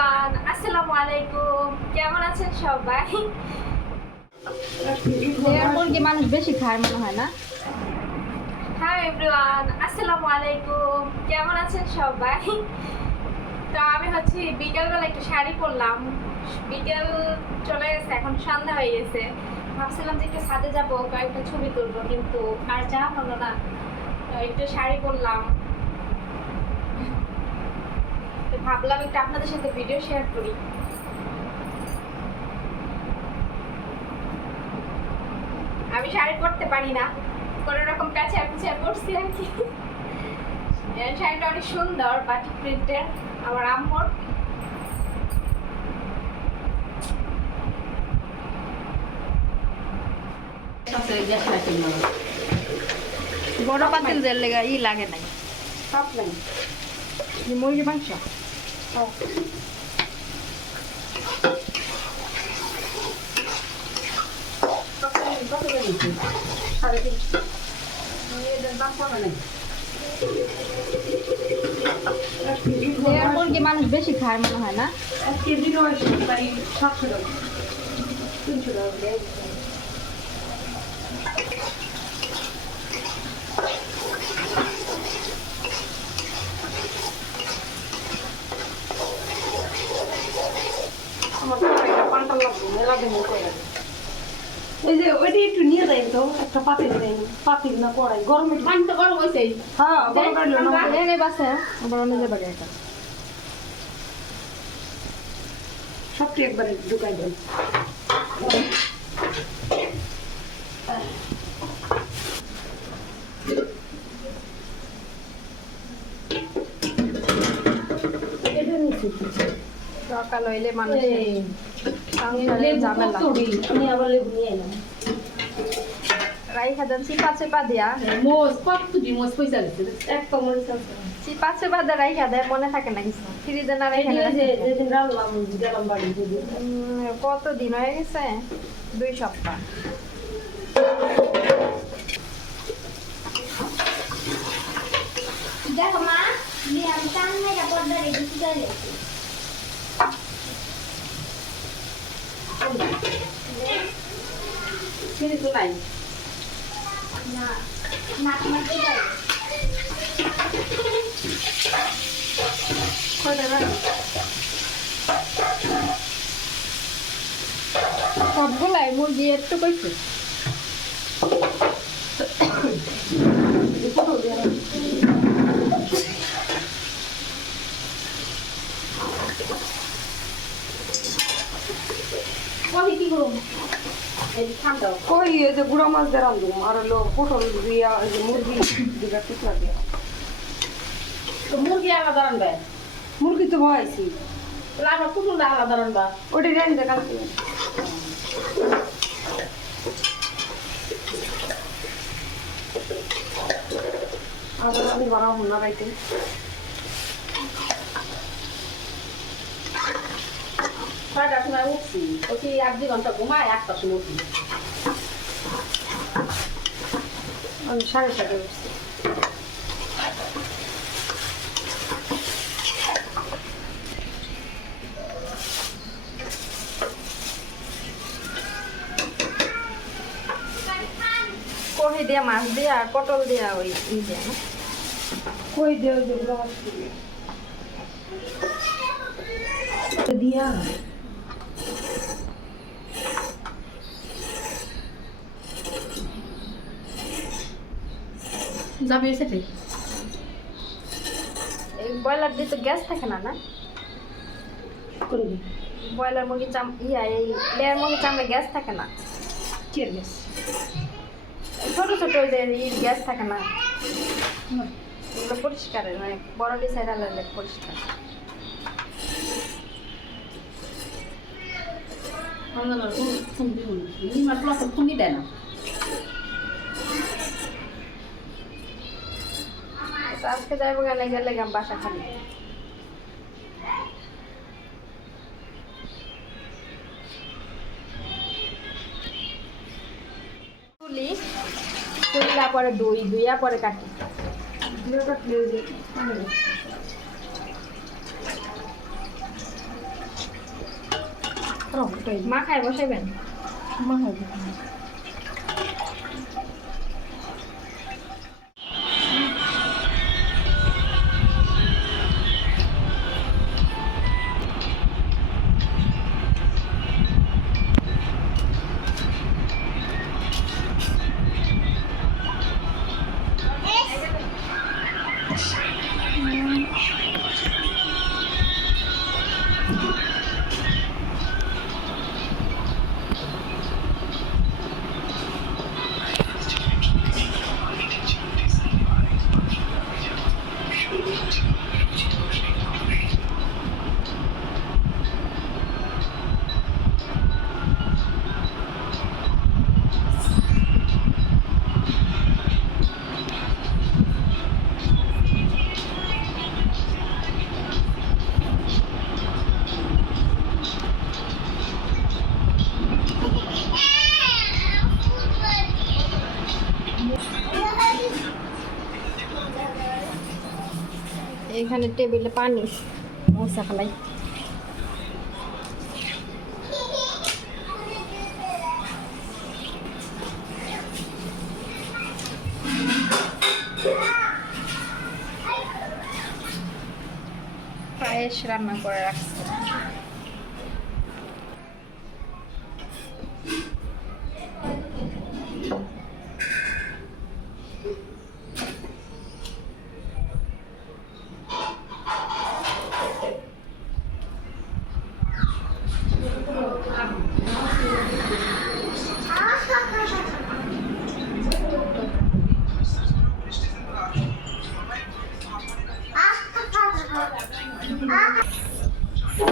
Everyone, আসসালামু আলাইকুম। কেমন আছেন সবাই? লেয়ার মুরগি মানুষ বেশি খায় মনে হয় না? হ্যাঁ এভরিওয়ান, আসসালামু আলাইকুম। কেমন আছেন সবাই? তো আমি বিকেলবেলা একটু শাড়ি পরলাম। বিকেল চলে গেছে, এখন সন্ধ্যা হয়ে গেছে। ভাবছিলাম যে একটু ছাদে যাবো, কয়েকটা ছবি তুলবো, কিন্তু আর যাওয়া হলো না। তো একটু শাড়ি পরলাম, তো ভাবলাম একটু আপনাদের সাথে ভিডিও শেয়ার করি। আমি শাড়ি পরতে পারি না, কোনো রকম প্যাঁচা প্যাঁচা পরছি আর কি। শাড়িটা অনেক সুন্দর, বাটিক প্রিন্টের, আমার আম্মুর। বড় পাতিল জেল লেগা লাগে নাই। সব নাই মুরগি মাংস লেয়ার মুরগি মানুষ বেশি খায় মনে হয় না? এই যে ওইটা একটু নিয়ে যাই তো, একটা পাতিল দেন, পাতিল না কড়াই গরমে পানি তো গরম হয়েছে। হ্যাঁ গরম করে না এনে বাসে আবার অন্য বাড়ি একটা সবটি একবারে ঢুকাই দেন। এটা নিচে সকাল হইলে মানুষ আমি আবার লেবু নিয়ে এলাম। রাইখা দেন চিপা চেপা দিয়া, মোজ কত দি মোজ পয়সা দিতে এক কমরিস আছে। চিপা চেপা দিয়ে রাইখা দেয়, মনে থাকে না কিছু। ফ্রিজে না রাইখা এই যে যেদিন রান্নাম গেলাম বাড়ি যেদিন কত দিন হয়ে গেছে? 2 সপ্তাহ। দেখো মা, আমি টান মেয়েটা পর্দা রেখে চলে চিনি তো নাই না না তোমার কি যাবে সবগুলাই মুরগি একটু কইছে। কি করুন ঠান্ডা কই এই যে গুড়া মাছ দিয়ে রান্ধুম আর হলো পটল দিয়া এই যে মুরগি দুটা টুকরা দিয়া। তো মুরগি আলাদা রান্না, মুরগি তো ভয়াইছি আমরা পুতুল আলাদা রান্না। ওটা রেঞ্জে কালকে আবার আমি বাড়াও না রাইতে ছয়টার সময় উঠছি, ওকে 1-2 ঘন্টা ঘুমায়, 1টার সময় উঠি। আমি 7:30 উঠছি। কহি দিয়া, মাছ দিয়া, পটল দিয়া, ওই দিয়া না? কই দেও যে গুড়া মাছ দিয়া যাবে সেটা এই ব্রয়লার দিয়ে তো গ্যাস থাকে না না? করবি ব্রয়লার মুরগি এই লেয়ার মুরগি চামড়ে গ্যাস থাকে না? চিয়ারলেস ছোট ছোট ওই যে গ্যাস থাকে না, এগুলো পরিষ্কার, মানে বড় ডিসাইড আলাদা পরিষ্কার। তুমি দেয় না। আজকে যাইবো গেলে গেলে বাসা খালি। তুলি তুলিলা পরে দুইয়া পরে কাটি। রক্তই মাখায় বসাবেন। মাখাই এখানে টেবিলে পানি মশা ফেলাই। পায়েস রান্না করে রাখছে।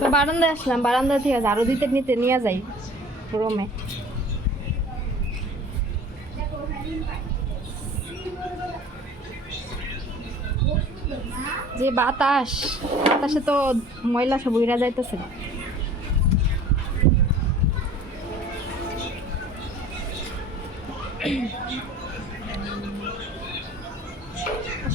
তো বারান্দায় আসলাম, বারান্দা থেকে ঝাড়ু দিতে নিতে নিয়ে যাই রুমে। যে বাতাস, বাতাসে তো ময়লা সব উড়া যাইতেছে।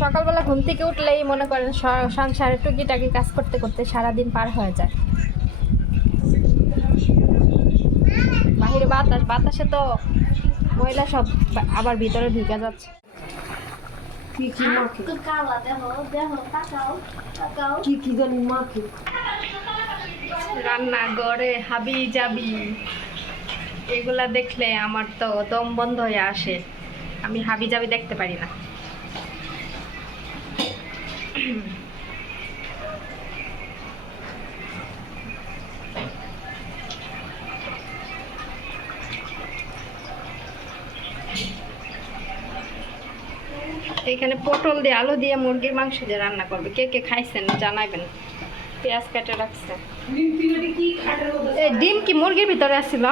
সকালবেলা ঘুম থেকে উঠলেই মনে করেন সংসারের টুকিটাকি কাজ করতে করতে সারাদিন পার হয়ে যায়। বাহিরে বাতাস, বাতাসে তো ময়লা সব আবার ভিতরে ঢুকে যাচ্ছে। কি কি মাখে কালা দেখো দেখো তাকাও তাকাও কি কি জানি মাখে রান্না ঘরে হাবি যাবি এগুলা দেখলে আমার তো দম বন্ধ হয়ে আসে। আমি হাবি যাবি দেখতে পারি না। এখানে পটল দিয়ে আলু দিয়ে মুরগির মাংস দিয়ে রান্না করবে। কে কে খাইছেন জানাবেন। পেঁয়াজ কেটে রাখছে। এই ডিম কি মুরগির ভিতরে আসছিল?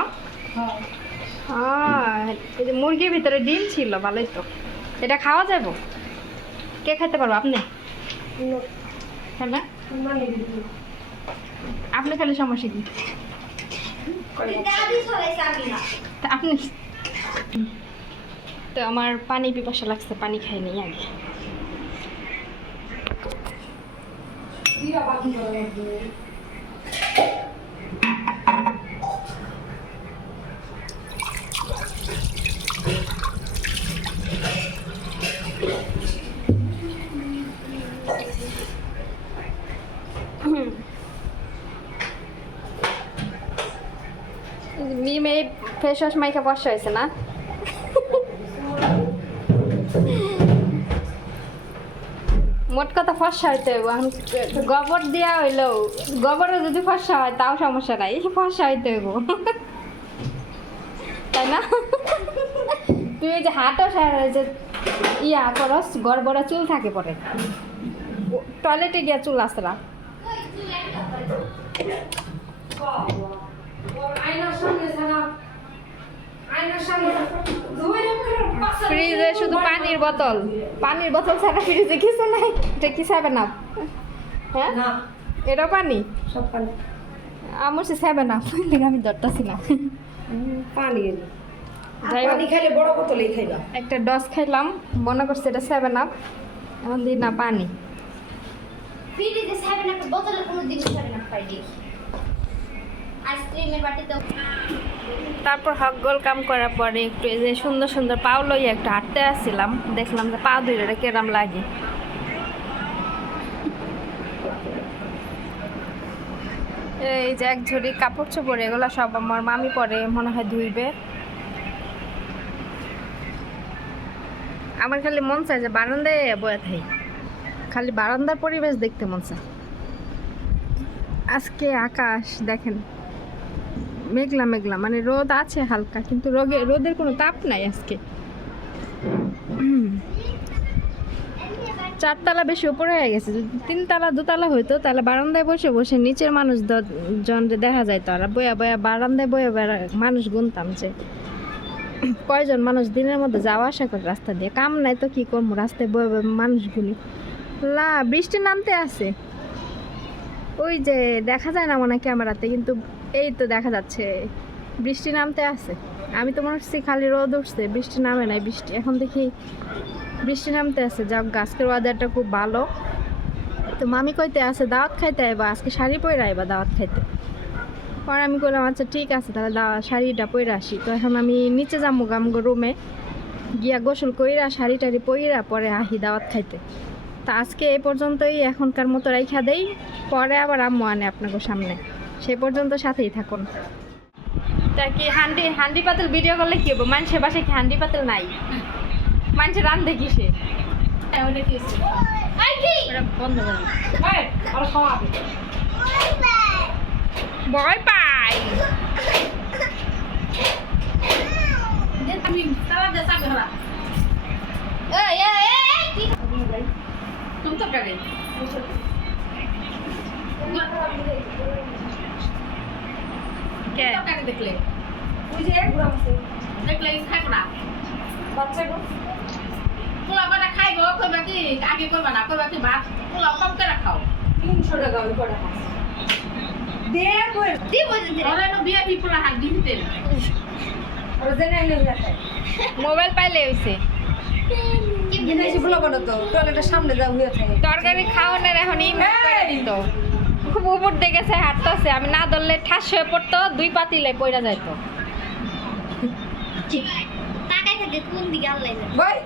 এই যে মুরগির ভিতরে ডিম ছিল, ভালোই তো। এটা খাওয়া যাবে? কে খেতে পারবো? আপনি না? আপনি খেলে সমস্যা কি? তা আপনি তো আমার পানি পিপাসা লাগছে, পানি খাই নি আগে। মিমে ফেস ওয়াশ মাইকা বসা হয়েছে না? মোট কথা ফর্সা হইতে হইব। গোবর দেওয়া হইলো, গোবরে যদি ফর্সা হয় তাও সমস্যা নাই, ফর্সা হইতে হইব, তাই না? তুই ওই যে হাঁটো যে ইয়া করস, গড়বড়া চুল থাকে পরে, টয়লেটে গিয়া চুল আসরা। ফ্রিজে শুধু পানির বোতল, পানির বোতল ছাড়া ফ্রিজে কিছু নাই। এটা কি 7 আপ? হ্যাঁ না এটা পানি, সব পানি আমার সে 7 আপ আমি ধরতেছি না। পানি যাই হোক, পানি খাইলে বড় বোতলেই খাইলাম। একটা ডস খাইলাম, মনে করছে এটা 7 আপ, এখন দিই না পানি। ফ্রিজে 7 আপ বোতলে কোনো দিন 7 আপ পাই দিই। আইসক্রিমের বাটিতে তারপর হক গোল কাম করার পরে একটু এই যে সুন্দর সুন্দর পাও লইয়া একটু হাঁটতে আসছিলাম, দেখলাম যে পা ধরে কেরাম লাগে। এই যে এক ঝুড়ি কাপড় চোপড় এগুলো সব আমার মামি পরে মনে হয় ধুইবে। আমার খালি মন চায় যে বারান্দায় বয়ে থাই, খালি বারান্দার পরিবেশ দেখতে মন চায়। আজকে আকাশ দেখেন মেঘলা মেঘলা, মানে রোদ আছে হালকা, কিন্তু রোদের কোনো তাপ নাই আজকে। চারতলা বেশি উপরে হয়ে গেছে, যদি তিনতলা দোতলা হইতো তাহলে বারান্দায় বসে বসে নিচের মানুষ জন দেখা যায়, তারা বয়া বয়া বারান্দায় বয়া বয়া মানুষ গুনতাম যে কয়জন মানুষ দিনের মধ্যে যাওয়া আসা করে রাস্তা দিয়ে। কাম নাই তো কি করবো, রাস্তায় বয়ে বয়ে মানুষ গুনি। বৃষ্টি নামতে আছে, ওই যে দেখা যায় না মনে হয় ক্যামেরাতে, কিন্তু এই তো দেখা যাচ্ছে বৃষ্টি নামতে আছে। আমি তো মনে হচ্ছে খালি রোদ উঠছে, বৃষ্টি নামে নাই। বৃষ্টি এখন দেখি বৃষ্টি নামতে আছে। যাক, আজকের ওয়েদারটা খুব ভালো। তো মামি কইতে আছে দাওয়াত খাইতে আইবা, আজকে শাড়ি পরে আইবা দাওয়াত খাইতে। পরে আমি বললাম আচ্ছা ঠিক আছে, তাহলে শাড়িটা পরে আসি। তো এখন আমি নিচে যাবো গামগো রুমে গিয়া গোসল কইরা শাড়ি টাড়ি পইরা পরে আহি দাওয়াত খাইতে। তা আজকে এই পর্যন্তই, এখনকার মতো রাইখা দেই, পরে আবার আম্মু আনে আপনাকে সামনে, সে পর্যন্ত সাথেই থাকুন। তা কি হান্ডি পাতিল ভিডিও করলে কি হবো? মানুষের বাসায় কি হান্ডি পাতিল নাই? মানুষের রান্ধে কিসে? বন্ধ করুন, ভয় পাই। তুমি তো করে দেখলে ওই যে এক গ্রাম আছে দেখলে খাইব না বাচ্চা গো, পোলা বাটা খাইব, কইবা কি আগে কইবা না, কইবা কি ভাত পোলা কম করে খাও। 300 টাকা ওই কটা দে কই দিব দিতে ওরে নো বিয়া বি পোলা হাত দিতে আর জেনে আইলে যায় মোবাইল পাইলে হইছে। দিনে এসে বলা বলো তো টয়লেটের সামনে যাও হয়ে থাকে। তরকারি খাওয়ানোর এখন ইমেল করে দিত, খুব উপর দিয়ে গেছে, হাঁটতেছে, আমি না ধরলে ঠাস হয়ে পড়তো, 2 পাতিলে পইরা যাইতো। তাকাই থাকে কোন দিকে আল্লাহ ভাই